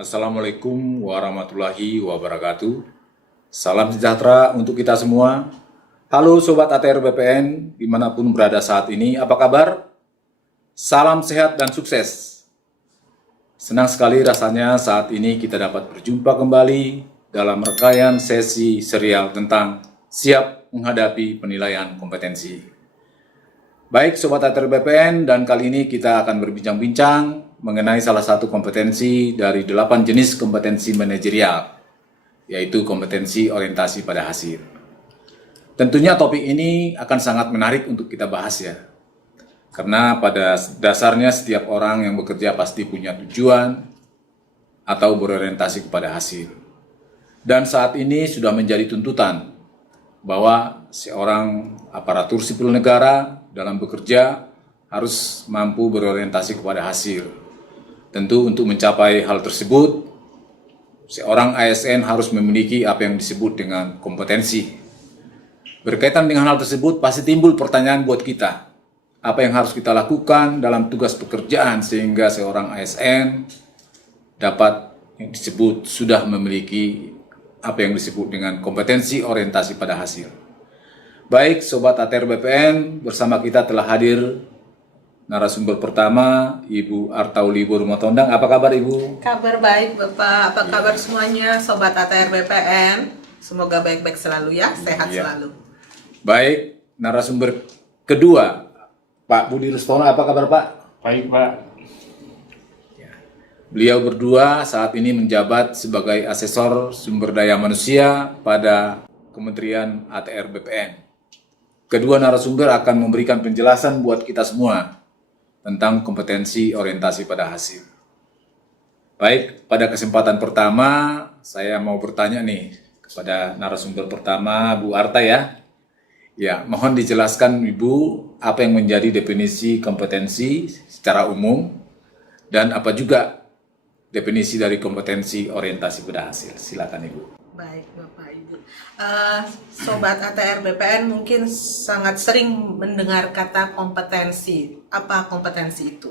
Assalamualaikum warahmatullahi wabarakatuh. Salam sejahtera untuk kita semua. Halo Sobat ATR BPN, dimanapun berada saat ini, apa kabar? Salam sehat dan sukses. Senang sekali rasanya saat ini kita dapat berjumpa kembali dalam rangkaian sesi serial tentang siap menghadapi penilaian kompetensi. Baik Sobat ATR BPN, dan kali ini kita akan berbincang-bincang mengenai salah satu kompetensi dari 8 jenis kompetensi manajerial, yaitu kompetensi orientasi pada hasil. Tentunya topik ini akan sangat menarik untuk kita bahas ya, karena pada dasarnya setiap orang yang bekerja pasti punya tujuan atau berorientasi kepada hasil. Dan saat ini sudah menjadi tuntutan bahwa seorang aparatur sipil negara dalam bekerja harus mampu berorientasi kepada hasil. Tentu untuk mencapai hal tersebut, seorang ASN harus memiliki apa yang disebut dengan kompetensi. Berkaitan dengan hal tersebut, pasti timbul pertanyaan buat kita. Apa yang harus kita lakukan dalam tugas pekerjaan sehingga seorang ASN dapat yang disebut sudah memiliki apa yang disebut dengan kompetensi orientasi pada hasil. Baik, Sobat ATR BPN, bersama kita telah hadir narasumber pertama, Ibu Artauli Burmotondang. Apa kabar Ibu? Kabar baik Bapak, apa kabar semuanya Sobat ATR BPN? Semoga baik-baik selalu ya, sehat selalu. Baik, narasumber kedua, Pak Budi Rustono. Apa kabar Pak? Baik Pak. Beliau berdua saat ini menjabat sebagai asesor sumber daya manusia pada Kementerian ATR BPN. Kedua narasumber akan memberikan penjelasan buat kita semua tentang kompetensi orientasi pada hasil. Baik, pada kesempatan pertama saya mau bertanya nih kepada narasumber pertama, Bu Arta ya. Ya, mohon dijelaskan Ibu apa yang menjadi definisi kompetensi secara umum dan apa juga definisi dari kompetensi orientasi pada hasil. Silakan Ibu. Baik Bapak Ibu. Sobat ATR BPN mungkin sangat sering mendengar kata kompetensi. Apa kompetensi itu?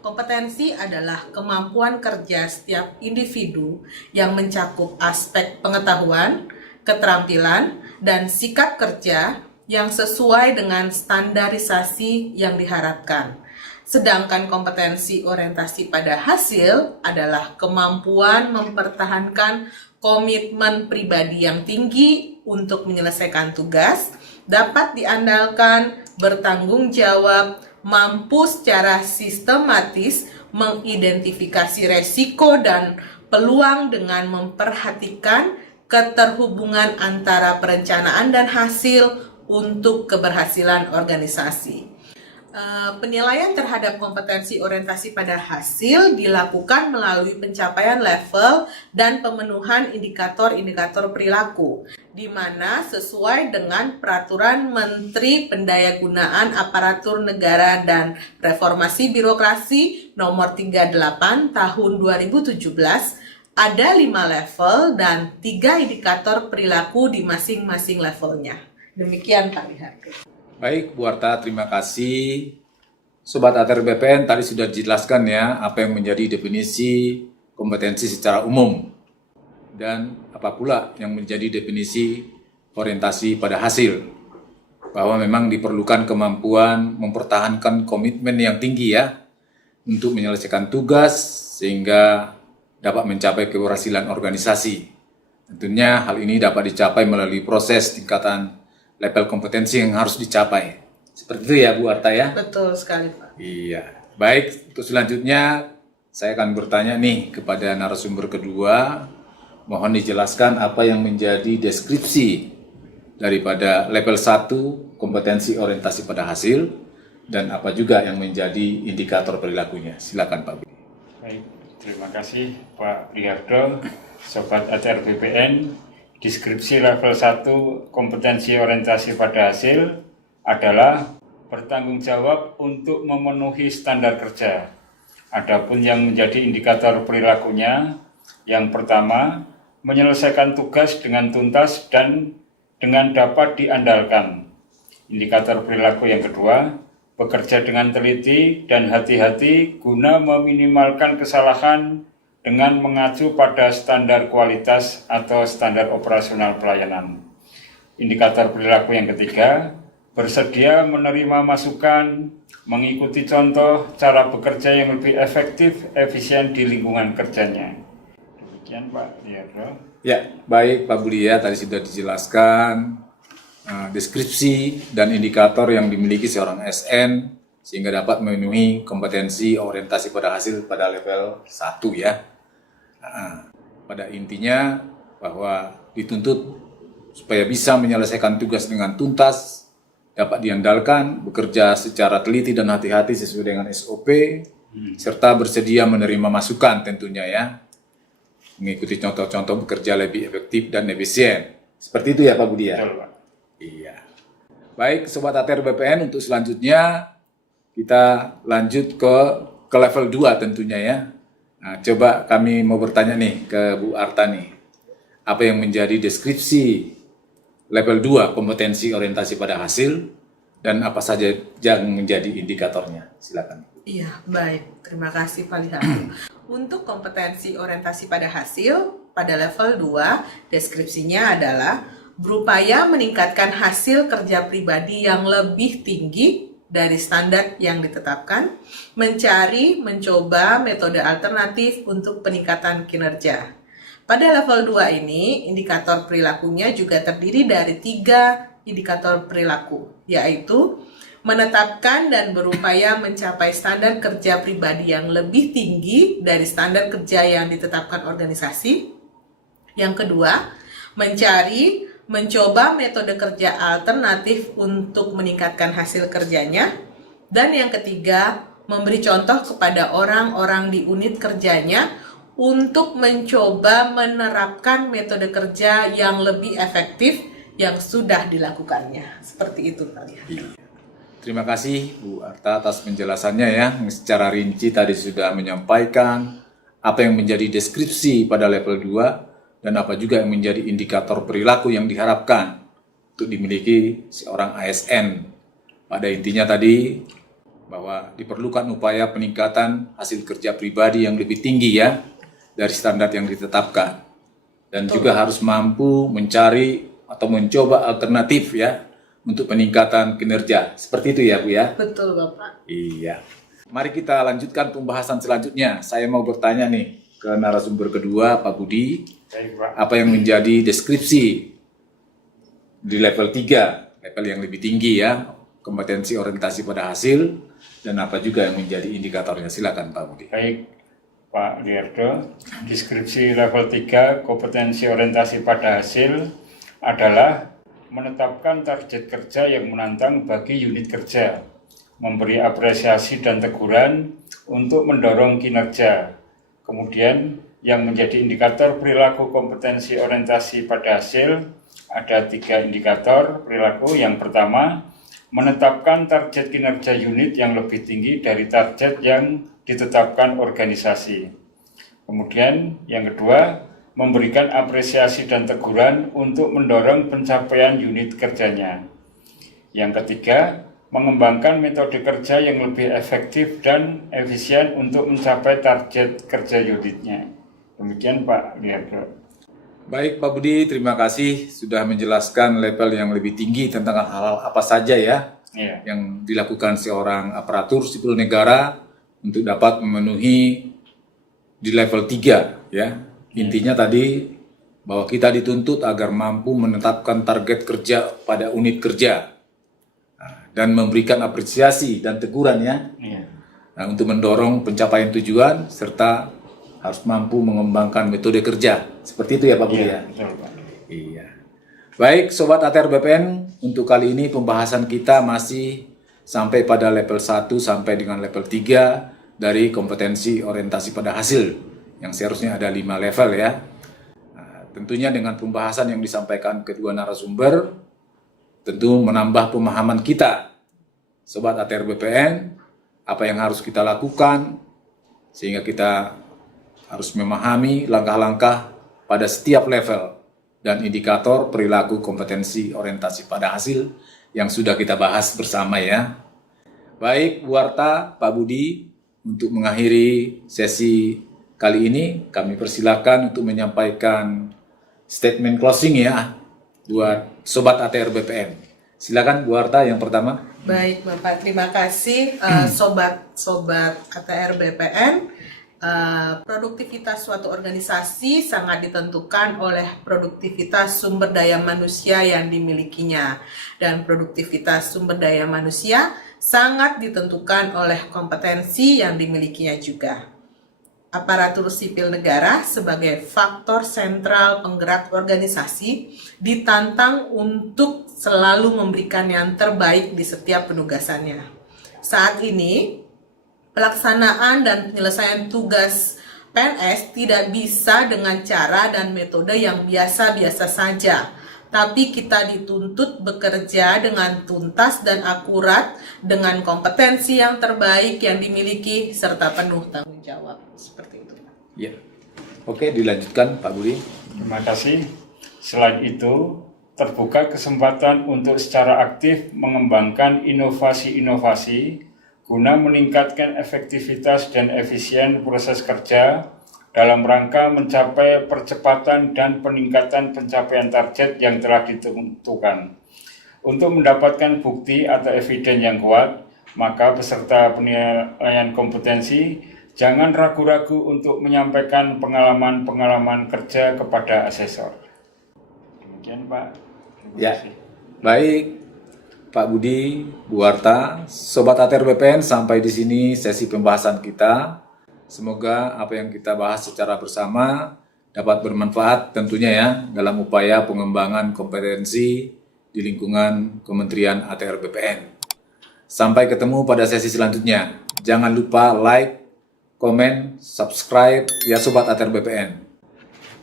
Kompetensi adalah kemampuan kerja setiap individu yang mencakup aspek pengetahuan, keterampilan, dan sikap kerja yang sesuai dengan standarisasi yang diharapkan. Sedangkan kompetensi orientasi pada hasil adalah kemampuan mempertahankan komitmen pribadi yang tinggi untuk menyelesaikan tugas, dapat diandalkan, bertanggung jawab, mampu secara sistematis mengidentifikasi resiko dan peluang dengan memperhatikan keterhubungan antara perencanaan dan hasil untuk keberhasilan organisasi. Penilaian terhadap kompetensi orientasi pada hasil dilakukan melalui pencapaian level dan pemenuhan indikator-indikator perilaku, di mana sesuai dengan Peraturan Menteri Pendayagunaan Aparatur Negara dan Reformasi Birokrasi Nomor 38 Tahun 2017, ada 5 level dan 3 indikator perilaku di masing-masing levelnya. Demikian Pak Lihat. Baik, Bu Arta, terima kasih. Sobat ATR BPN tadi sudah dijelaskan ya apa yang menjadi definisi kompetensi secara umum dan apa pula yang menjadi definisi orientasi pada hasil. Bahwa memang diperlukan kemampuan mempertahankan komitmen yang tinggi ya untuk menyelesaikan tugas sehingga dapat mencapai keberhasilan organisasi. Tentunya hal ini dapat dicapai melalui proses tingkatan level kompetensi yang harus dicapai. Seperti itu ya Bu Arta ya? Betul sekali Pak. Iya. Baik, untuk selanjutnya saya akan bertanya nih kepada narasumber kedua. Mohon dijelaskan apa yang menjadi deskripsi daripada level 1 kompetensi orientasi pada hasil dan apa juga yang menjadi indikator perilakunya. Silakan Pak. Baik, terima kasih Pak Lihardo, Sobat ATR BPN. Deskripsi level 1 kompetensi orientasi pada hasil adalah bertanggung jawab untuk memenuhi standar kerja. Adapun yang menjadi indikator perilakunya, yang pertama, menyelesaikan tugas dengan tuntas dan dengan dapat diandalkan. Indikator perilaku yang kedua, bekerja dengan teliti dan hati-hati guna meminimalkan kesalahan dengan mengacu pada standar kualitas atau standar operasional pelayanan. Indikator perilaku yang ketiga, bersedia menerima masukan, mengikuti contoh cara bekerja yang lebih efektif, efisien di lingkungan kerjanya. Demikian Pak Liardo. Ya, baik Pak Budi ya, tadi sudah dijelaskan deskripsi dan indikator yang dimiliki seorang ASN sehingga dapat memenuhi kompetensi orientasi pada hasil pada level 1 ya. Pada intinya bahwa dituntut supaya bisa menyelesaikan tugas dengan tuntas, dapat diandalkan, bekerja secara teliti dan hati-hati sesuai dengan SOP, serta bersedia menerima masukan tentunya ya, mengikuti contoh-contoh bekerja lebih efektif dan efisien. Seperti itu ya Pak Budi ya? Betul, Pak. Iya. Baik Sobat ATR BPN, untuk selanjutnya kita lanjut ke level 2 tentunya ya. Nah, coba kami mau bertanya nih ke Bu Arta nih, apa yang menjadi deskripsi level 2 kompetensi orientasi pada hasil dan apa saja yang menjadi indikatornya? Silakan. Iya, baik. Terima kasih Pak Lihardo. Untuk kompetensi orientasi pada hasil, pada level 2, deskripsinya adalah berupaya meningkatkan hasil kerja pribadi yang lebih tinggi dari standar yang ditetapkan, mencari, mencoba metode alternatif untuk peningkatan kinerja. Pada level 2 ini, indikator perilakunya juga terdiri dari 3 indikator perilaku, yaitu menetapkan dan berupaya mencapai standar kerja pribadi yang lebih tinggi dari standar kerja yang ditetapkan organisasi. Yang kedua, mencari, mencoba metode kerja alternatif untuk meningkatkan hasil kerjanya. Dan yang ketiga, memberi contoh kepada orang-orang di unit kerjanya untuk mencoba menerapkan metode kerja yang lebih efektif yang sudah dilakukannya. Seperti itu kalian. Terima kasih Bu Arta atas penjelasannya ya, yang secara rinci tadi sudah menyampaikan apa yang menjadi deskripsi pada level 2 dan apa juga yang menjadi indikator perilaku yang diharapkan untuk dimiliki seorang ASN. Pada intinya tadi bahwa diperlukan upaya peningkatan hasil kerja pribadi yang lebih tinggi ya dari standar yang ditetapkan. Dan juga harus mampu mencari atau mencoba alternatif ya untuk peningkatan kinerja. Seperti itu ya Bu ya? Betul Bapak. Iya. Mari kita lanjutkan pembahasan selanjutnya. Saya mau bertanya nih ke narasumber kedua Pak Budi. Baik, Pak. Apa yang menjadi deskripsi di level 3, level yang lebih tinggi ya, kompetensi orientasi pada hasil, dan apa juga yang menjadi indikatornya. Silakan Pak Budi. Baik, Pak Liardo. Deskripsi level 3 kompetensi orientasi pada hasil adalah menetapkan target kerja yang menantang bagi unit kerja, memberi apresiasi dan teguran untuk mendorong kinerja. Kemudian yang menjadi indikator perilaku kompetensi orientasi pada hasil ada 3 indikator perilaku. Yang pertama, menetapkan target kinerja unit yang lebih tinggi dari target yang ditetapkan organisasi. Kemudian yang kedua, memberikan apresiasi dan teguran untuk mendorong pencapaian unit kerjanya. Yang ketiga, mengembangkan metode kerja yang lebih efektif dan efisien untuk mencapai target kerja unitnya. Demikian Pak Liardo. Baik Pak Budi, terima kasih sudah menjelaskan level yang lebih tinggi tentang hal-hal apa saja ya yang dilakukan seorang aparatur sipil negara untuk dapat memenuhi di level 3 ya. Intinya tadi bahwa kita dituntut agar mampu menetapkan target kerja pada unit kerja dan memberikan apresiasi dan teguran ya. Nah, untuk mendorong pencapaian tujuan serta harus mampu mengembangkan metode kerja. Seperti itu ya Pak Budi ya? Betul, Pak. Iya. Baik Sobat ATR BPN, untuk kali ini pembahasan kita masih sampai pada level 1 sampai dengan level 3 dari kompetensi orientasi pada hasil yang seharusnya ada 5 level ya. Nah, tentunya dengan pembahasan yang disampaikan kedua narasumber, tentu menambah pemahaman kita, Sobat ATR BPN, apa yang harus kita lakukan, sehingga kita harus memahami langkah-langkah pada setiap level dan indikator perilaku kompetensi orientasi pada hasil yang sudah kita bahas bersama ya. Baik Bu Arta, Pak Budi, untuk mengakhiri sesi Kali ini kami persilakan untuk menyampaikan statement closing ya buat Sobat ATR BPN. Silakan Bu Arta yang pertama. Baik Bapak, terima kasih sobat ATR BPN. Produktivitas suatu organisasi sangat ditentukan oleh produktivitas sumber daya manusia yang dimilikinya, dan produktivitas sumber daya manusia sangat ditentukan oleh kompetensi yang dimilikinya juga. Aparatur sipil negara sebagai faktor sentral penggerak organisasi ditantang untuk selalu memberikan yang terbaik di setiap penugasannya. Saat ini, pelaksanaan dan penyelesaian tugas PNS tidak bisa dengan cara dan metode yang biasa-biasa saja, tapi kita dituntut bekerja dengan tuntas dan akurat dengan kompetensi yang terbaik yang dimiliki serta penuh tanggung jawab. Seperti itu. Ya. Oke, dilanjutkan Pak Budi. Terima kasih. Selain itu, terbuka kesempatan untuk secara aktif mengembangkan inovasi-inovasi guna meningkatkan efektivitas dan efisien proses kerja dalam rangka mencapai percepatan dan peningkatan pencapaian target yang telah ditentukan. Untuk mendapatkan bukti atau eviden yang kuat, maka peserta penilaian kompetensi jangan ragu-ragu untuk menyampaikan pengalaman-pengalaman kerja kepada asesor. Demikian Pak. Terima Ya, kasih. baik Pak Budi, Bu Arta, Sobat ATR BPN, sampai di sini sesi pembahasan kita. Semoga apa yang kita bahas secara bersama dapat bermanfaat tentunya ya dalam upaya pengembangan kompetensi di lingkungan Kementerian ATR BPN. Sampai ketemu pada sesi selanjutnya. Jangan lupa like, komen, subscribe ya Sobat ATR BPN.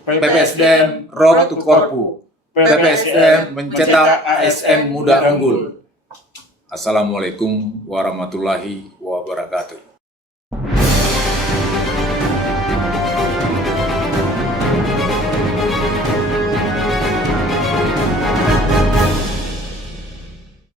PPSDM Road to Korpu. PPSDM mencetak ASN muda unggul. Assalamualaikum warahmatullahi wabarakatuh.